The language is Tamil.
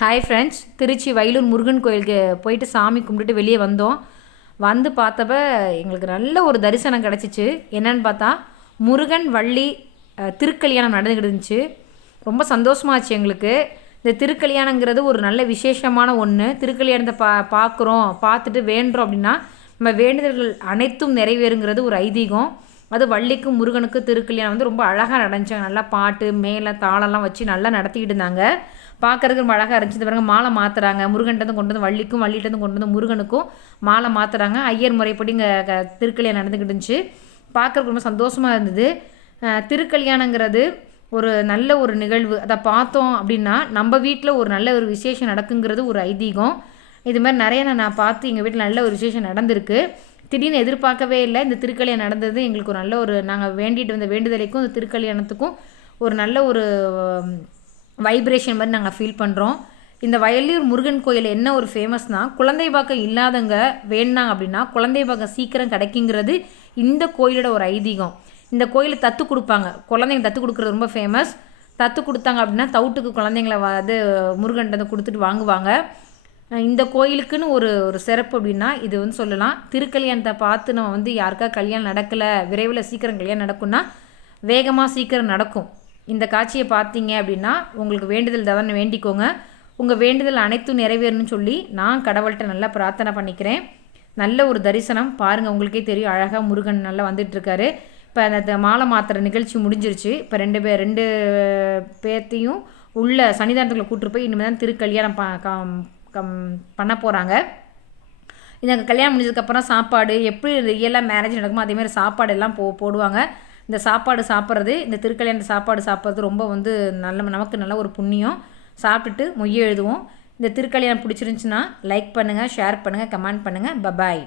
ஹாய் ஃப்ரெண்ட்ஸ், திருச்சி வயலூர் முருகன் கோயிலுக்கு போயிட்டு சாமி கும்பிட்டுட்டு வெளியே வந்தோம். வந்து பார்த்தப்ப எங்களுக்கு நல்ல ஒரு தரிசனம் கிடச்சிச்சு. என்னன்னு பார்த்தா முருகன் வள்ளி திருக்கல்யாணம் நடந்துக்கிட்டு இருந்துச்சு. ரொம்ப சந்தோஷமாச்சு எங்களுக்கு. இந்த திருக்கல்யாணங்கிறது ஒரு நல்ல விசேஷமான ஒன்று. திருக்கல்யாணத்தை பார்க்குறோம், பார்த்துட்டு வேண்டுறோம் அப்படின்னா நம்ம வேண்டுதல்கள் அனைத்தும் நிறைவேறுங்கிறது ஒரு ஐதீகம். அது வள்ளிக்கும் முருகனுக்கும் திருக்கல்யாணம் வந்து ரொம்ப அழகாக நடந்துச்சாங்க. நல்லா பாட்டு மேலே தாளம்லாம் வச்சு நல்லா நடத்திக்கிட்டு இருந்தாங்க. பார்க்குறதுக்கு ரொம்ப அழகாக இருந்துச்சு. பாருங்க, மாலை மாற்றுறாங்க. முருகன்கிட்டருந்து கொண்டு வந்து வள்ளிக்கும், வள்ளிகிட்டேருந்து கொண்டு வந்து முருகனுக்கும் மாலை மாற்றுறாங்க. ஐயர் முறைப்படி இங்கே திருக்கல்யாணம் நடந்துக்கிட்டு இருந்துச்சு. பார்க்குறதுக்கு ரொம்ப சந்தோஷமாக இருந்தது. திருக்கல்யாணங்கிறது ஒரு நல்ல ஒரு நிகழ்வு. அதை பார்த்தோம் அப்படின்னா நம்ம வீட்டில் ஒரு நல்ல ஒரு விசேஷம் நடக்குங்கிறது ஒரு ஐதீகம். இது மாதிரி நிறைய நான் பார்த்து எங்கள் வீட்டில் நல்ல ஒரு விசேஷம் நடந்திருக்கு. திடீர்னு எதிர்பார்க்கவே இல்லை. இந்த திருக்கல்யாணம் நடந்தது எங்களுக்கு ஒரு நல்ல ஒரு, நாங்கள் வேண்டிட்டு வந்த வேண்டுதலைக்கும் இந்த திருக்கல்யாணத்துக்கும் ஒரு நல்ல ஒரு வைப்ரேஷன் மாதிரி நாங்கள் ஃபீல் பண்ணுறோம். இந்த வயலூர் முருகன் கோயில் என்ன ஒரு ஃபேமஸ்னால், குழந்தை பாக்கம் இல்லாதவங்க வேணாங்க அப்படின்னா குழந்தை பாக்கம் சீக்கிரம் கிடைக்குங்கிறது இந்த கோயிலோட ஒரு ஐதீகம். இந்த கோயிலில் தத்து கொடுப்பாங்க. குழந்தைங்க தத்து கொடுக்குறது ரொம்ப ஃபேமஸ். தத்து கொடுத்தாங்க அப்படின்னா தவுட்டுக்கு குழந்தைங்கள வந்து முருகன்கிட்ட கொடுத்துட்டு வாங்குவாங்க. இந்த கோயிலுக்குன்னு ஒரு ஒரு சிறப்பு அப்படின்னா இது வந்து சொல்லலாம். திருக்கல்யாணத்தை பார்த்து நம்ம வந்து யாருக்கா கல்யாணம் நடக்கலை, விரைவில் சீக்கிரம் கல்யாணம் நடக்கும்னா வேகமாக சீக்கிரம் நடக்கும். இந்த காட்சியை பார்த்தீங்க அப்படின்னா உங்களுக்கு வேண்டுதல் தான் வேண்டிக்கோங்க. உங்கள் வேண்டுதல் அனைத்தும் நிறைவேறணும்னு சொல்லி நான் கடவுள்கிட்ட நல்லா பிரார்த்தனை பண்ணிக்கிறேன். நல்ல ஒரு தரிசனம் பாருங்கள், உங்களுக்கே தெரியும். அழகாக முருகன் நல்லா வந்துட்டுருக்காரு. இப்போ அந்த மாலை மாத்திர நிகழ்ச்சி முடிஞ்சிருச்சு. இப்போ ரெண்டு பேர்த்தையும் உள்ள சன்னிதானத்துக்குள்ள கூப்பிட்டு போய் இனிமேல் தான் திருக்கல்யாணம் பண்ண போகிறாங்க. இந்த கல்யாணம் முடிஞ்சதுக்கப்புறம் சாப்பாடு எப்படி ரியலாக மேரேஜ் நடக்குமோ அதேமாதிரி சாப்பாடு எல்லாம் போடுவாங்க. இந்த சாப்பாடு சாப்பிட்றது, இந்த திருக்கல்யாண சாப்பாடு சாப்பிட்றது ரொம்ப வந்து நமக்கு நல்ல ஒரு புண்ணியம். சாப்பிட்டுட்டு மொய் எழுதுவோம். இந்த திருக்கல்யாணம் பிடிச்சிருந்துச்சின்னா லைக் பண்ணுங்கள், ஷேர் பண்ணுங்கள், கமெண்ட் பண்ணுங்கள். பபாய்.